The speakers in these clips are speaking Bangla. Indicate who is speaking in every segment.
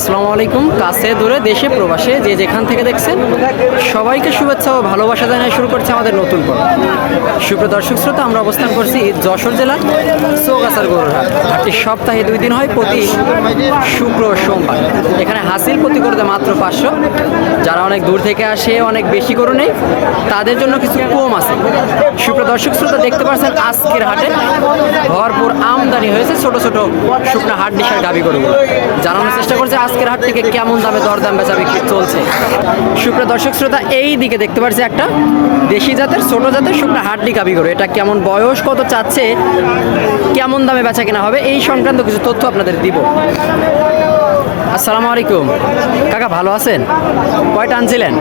Speaker 1: আসসালামু আলাইকুম। কাছে দূরে, দেশে প্রবাসে যে যেখান থেকে দেখছেন, সবাইকে শুভেচ্ছা ও ভালোবাসা জানিয়ে শুরু করছে আমাদের নতুন পর্ব। সুপ্রিয় দর্শক শ্রোতা, আমরা অবস্থান করছি যশোর জেলার চৌগাছার গরুরহাট হাটটি সপ্তাহে দুই দিন হয়, প্রতি শুক্র সোমবার। এখানে হাসিল প্রতি গরুতে মাত্র পাঁচশো। যারা অনেক দূর থেকে আসে, অনেক বেশি গরু নেই তাদের জন্য কিছু কম আছে। সুপ্রিয় দর্শক শ্রোতা, দেখতে পাচ্ছেন আজকের হাটে ভরপুর আমদানি হয়েছে ছোট ছোট শুকনো হাট ডিসার গাবি গরুগুলো। জানানোর চেষ্টা করছে আজকের হাট থেকে কেমন দামে দরদাম বেচা বিক্রি চলছে? শুক্র দর্শক শ্রোতা, এই দিকে দেখতে পাচ্ছি একটা দেশি জাতের, ছোট জাতের শুকনা হাড্ডি কাবি করে এটা কেমন বয়স, কত চাচ্ছে, কেমন দামে বেচা কেনা হবে, এই সংক্রান্ত কিছু তথ্য আপনাদের দিব। আসসালামু আলাইকুম। কাকা ভালো আছেন? কয়টা আনছিলেন?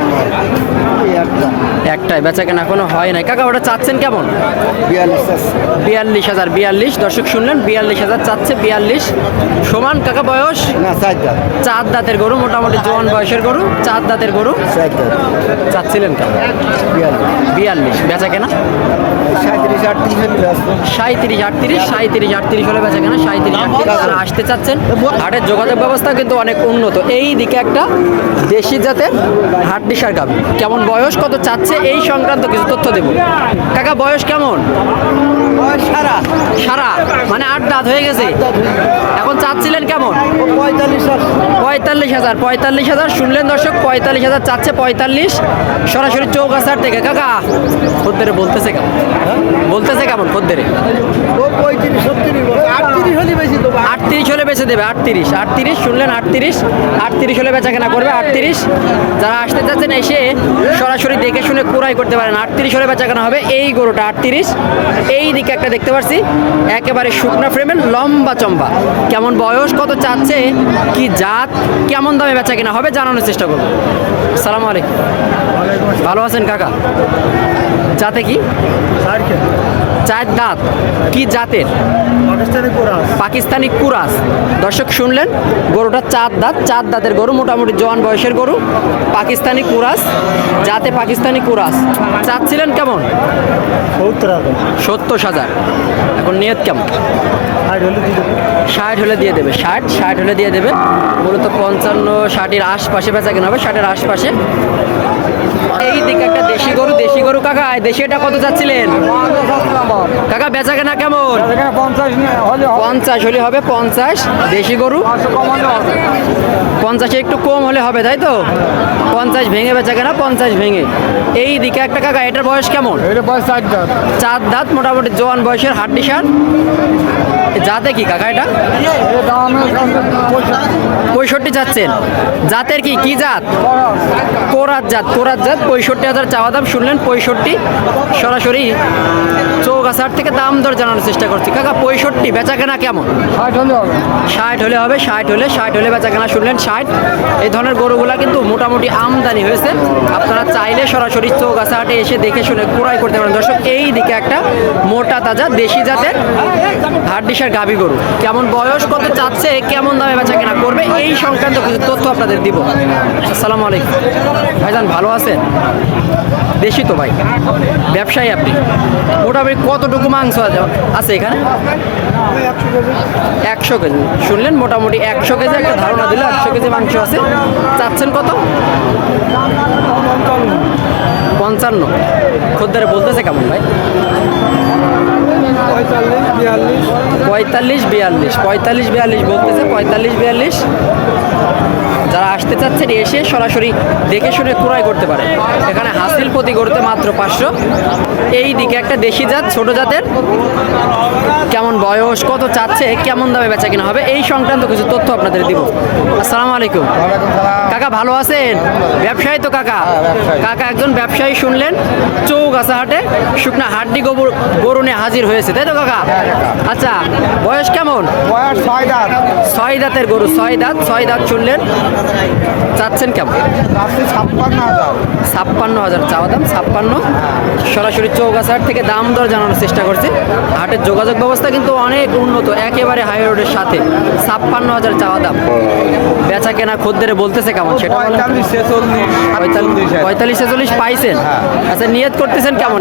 Speaker 1: একটাই বেচা কেনা এখনও হয় নাই। কাকা ওটা চাচ্ছেন কেমন? বিয়াল্লিশ হাজার বিয়াল্লিশ। দর্শক শুনলেন বিয়াল্লিশ হাজার চাচ্ছে বিয়াল্লিশ। সমান কাকা বয়স? চার দাঁতের গরু মোটামুটি জোয়ান বয়সের গরু চার দাঁতের গরু। চাচ্ছিলেন কেন? বিয়াল্লিশ। বেচা কেনা
Speaker 2: সাঁত্রিশ আটত্রিশ
Speaker 1: সাঁত্রিশ আটত্রিশ হলে বেচা কেনা সাঁত্রিশ আটত্রিশ। আসতে চাচ্ছেন? হাটের যোগাযোগ ব্যবস্থা কিন্তু অনেক উন্নত। এই দিকে একটা দেশি জাতের দিশার গাবি। কেমন বয়স কত চাচ্ছে এই সংক্রান্ত কিছু তথ্য দেব। কাকা বয়স কেমন?
Speaker 2: সারা।
Speaker 1: সারা মানে আট দাঁত হয়ে গেছে। এখন চাচ্ছিলেন কেমন?
Speaker 2: পঁয়তাল্লিশ
Speaker 1: পঁয়তাল্লিশ হাজার পঁয়তাল্লিশ হাজার। শুনলেন দর্শক পঁয়তাল্লিশ হাজার চাচ্ছে পঁয়তাল্লিশ। সরাসরি চৌকাছার থেকে। কাকা খদ্দেরে বলতেছে কেমন? বলতেছে কেমন খদ্দেরে?
Speaker 2: ও পঁয়ত্রিশ সত্তরিশ আটত্রিশ হলে বেশি তো।
Speaker 1: আটত্রিশ হলে বেচে দেবে, আটত্রিশ। আটত্রিশ, শুনলেন? আটত্রিশ আটত্রিশ হলে বেচা কেনা করবে, আটত্রিশ। যারা আসতে চাচ্ছেন এসে সরাসরি দেখে শুনে কুড়াই করতে পারেন। আটত্রিশ হলে বেচা কেনা হবে এই গরুটা, আটত্রিশ। এই দিকে একটা দেখতে পাচ্ছি একেবারে শুকনো ফ্রেমের লম্বা চম্বা। কেমন বয়স, কত চাচ্ছে, কি জাত, কেমন দামে বেচা কেনা হবে জানানোর চেষ্টা করব। সালাম আলাইকুম। ভালো আছেন কাকা? জাতে কি? চার দাঁত কি জাতের?
Speaker 2: পাকিস্তানি
Speaker 1: কুরাস। দর্শক শুনলেন? গরুটা চার দাঁত চার দাঁতের গরু মোটামুটি জওয়ান বয়সের গরু। পাকিস্তানি কুরাস জাতে পাকিস্তানি কুরাস। চাচ্ছিলেন কেমন?
Speaker 2: সত্তর হাজার।
Speaker 1: এখন নিয়ত কেমন?
Speaker 2: ষাট হলে
Speaker 1: দিয়ে দেবে। ষাট ষাট হলে দিয়ে দেবে। মূলত পঞ্চান্ন ষাটের আশপাশে বেচা কেনা হবে ষাটের আশপাশে। এই দিকে একটা দেশি গরু দেশি গরু কাকা এই দেশি এটা কত চাচ্ছিলেন কাকা বেচা কেনা কেমন?
Speaker 2: পঞ্চাশ হলে
Speaker 1: হবে। পঞ্চাশ দেশি গরু? পঞ্চাশে একটু কম হলে হবে তাই তো? পঞ্চাশ ভেঙে বেচা কেনা পঞ্চাশ ভেঙে। এই দিকে একটা কাকা এটার বয়স কেমন? চার দাঁত। মোটামুটি জোয়ান বয়সের হাড্ডি সার জাতে কি কাকা এটা? পঁয়ষট্টি চাচ্ছেন। জাতের কি? কি জাত? কোরাত জাত কোরাত জাত পঁয়ষট্টি হাজার চাওয়া দাম শুনলেন পঁয়ষট্টি। সরাসরি চৌগাছার থেকে দাম দর জানানোর চেষ্টা করছি। কাকা পঁয়ষট্টি বেচা কেনা কেমন?
Speaker 2: ষাট হলে হবে।
Speaker 1: ষাট হলে ষাট হলে বেচা কেনা শুনলেন ষাট। এই ধরনের গরুগুলা কিন্তু মোটামুটি আমদানি হয়েছে। আপনারা চাইলে সরাসরি চৌগাছা হাটে এসে দেখে শুনে ক্রয় করতে পারেন। দর্শক এই দিকে একটা মোটা তাজা দেশি জাতের হাড্ডিসার গাভী গরু। কেমন বয়স, কত চাচ্ছে, কেমন দামে বেচা কেনা করবে, এই সংক্রান্ত কিছু তথ্য আপনাদের দিব। আসসালামু আলাইকুম। ভাইজান, ভালো আছেন? দেশি তো ভাই। ব্যবসায়ী আপনি। মোটামুটি কতটুকু মাংস আছে? আছে এখানে? একশো কেজি। শুনলেন? মোটামুটি একশো কেজি একটা ধারণা দিলে, একশো কেজি মাংস আছে। চাচ্ছেন কত? পঞ্চান্ন। খদ্দারে বলতেছে কেমন ভাই?
Speaker 2: পঁয়তাল্লিশ, বিয়াল্লিশ।
Speaker 1: পঁয়তাল্লিশ, বিয়াল্লিশ বলতেছে, পঁয়তাল্লিশ, বিয়াল্লিশ। যারা আসতে চাচ্ছেন, এসে সরাসরি দেখে শুনে ক্রয় করতে পারে এখানে হাসিল প্রতি করতে মাত্র পাঁচশো। এই দিকে একটা দেশি জাত ছোট জাতের। কেমন বয়স কত চাচ্ছে কেমন দামে বেচা কিনা হবে এই সংক্রান্ত কিছু তথ্য আপনাদের দিব। আসসালামু আলাইকুম। কাকা ভালো আছেন? ব্যবসায়ী তো কাকা? কাকা একজন ব্যবসায়ী শুনলেন চৌগাছা হাটে শুকনা হাড্ডি গোবর গরু নিয়ে হাজির হয়েছে তাই তো কাকা? আচ্ছা বয়স কেমন?
Speaker 2: বয়স ছয় দাঁত
Speaker 1: ছয় দাঁতের গরু ছয় দাঁত ছয় দাঁত শুনলেন। চাচ্ছেন কেমন?
Speaker 2: ছাপ্পান্ন হাজার।
Speaker 1: ছাপ্পান্ন হাজার চাওয়া দাম ছাপ্পান্ন। সরাসরি চৌগাছাট থেকে দাম দর জানানোর চেষ্টা করছি। হাটের যোগাযোগ ব্যবস্থা কিন্তু অনেক উন্নত একেবারে হাই রোডের সাথে। ছাপ্পান্ন হাজার চাওয়া দাম। বেচা কেনা খদ্দের বলতেছে কেমন সেটা।
Speaker 3: পঁয়তাল্লিশ ছেচল্লিশ
Speaker 1: পাইছেন। আচ্ছা নিয়ত করতেছেন কেমন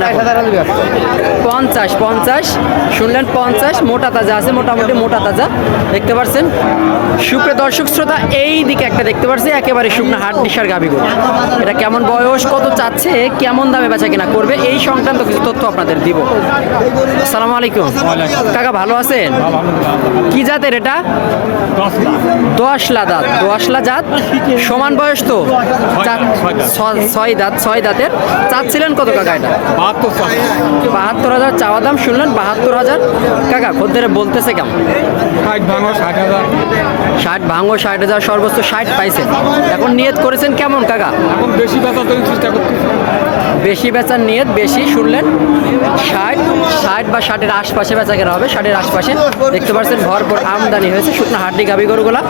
Speaker 1: পঞ্চাশ পঞ্চাশ। শুনলেন পঞ্চাশ মোটা তাজা আছে মোটামুটি মোটা তাজা। দেখতে পাচ্ছেন সুপ্রিয় দর্শক শ্রোতা এই দিকে একটা দেখতে পাচ্ছি একেবারে শুকনো হাট ডিসার গাবি এটা কেমন বয়স কত চাচ্ছে কেমন দামে বেচা কিনা করবে এই সংক্রান্ত কিছু তথ্য আপনাদের দিব। আসসালামু আলাইকুম। কাকা ভালো আছেন? কি জাতের এটা? দশলা দাঁত দশলা জাত? সমান বয়স তো? ছয় দাঁত ছয় দাঁতের। চাচ্ছিলেন কত কাকা এটা?
Speaker 3: বাহাত্তর
Speaker 1: হাজার চাওয়া দাম শুনলেন বাহাত্তর হাজার। কাকা খদ্দের বলতেছে কেমন?
Speaker 3: ষাট ভাঙো ষাট হাজার।
Speaker 1: ষাট ভাঙো ষাট হাজার সর্বোচ্চ ষাট পাইছেন। এখন নিয়ত করেছেন কেমন কাকা?
Speaker 3: এখন বেশি ব্যথা চেষ্টা করতে
Speaker 1: বেশি বেচার নিয়ত, বেশি শুনলেন, ষাট ষাট বা ষাটের আশপাশে বেচা কেনা হবে, ষাটের আশপাশে। দেখতে পাচ্ছেন ভরপুর আমদানি হয়েছে, শুকনো হাড্ডি গাবি গরুগুলা।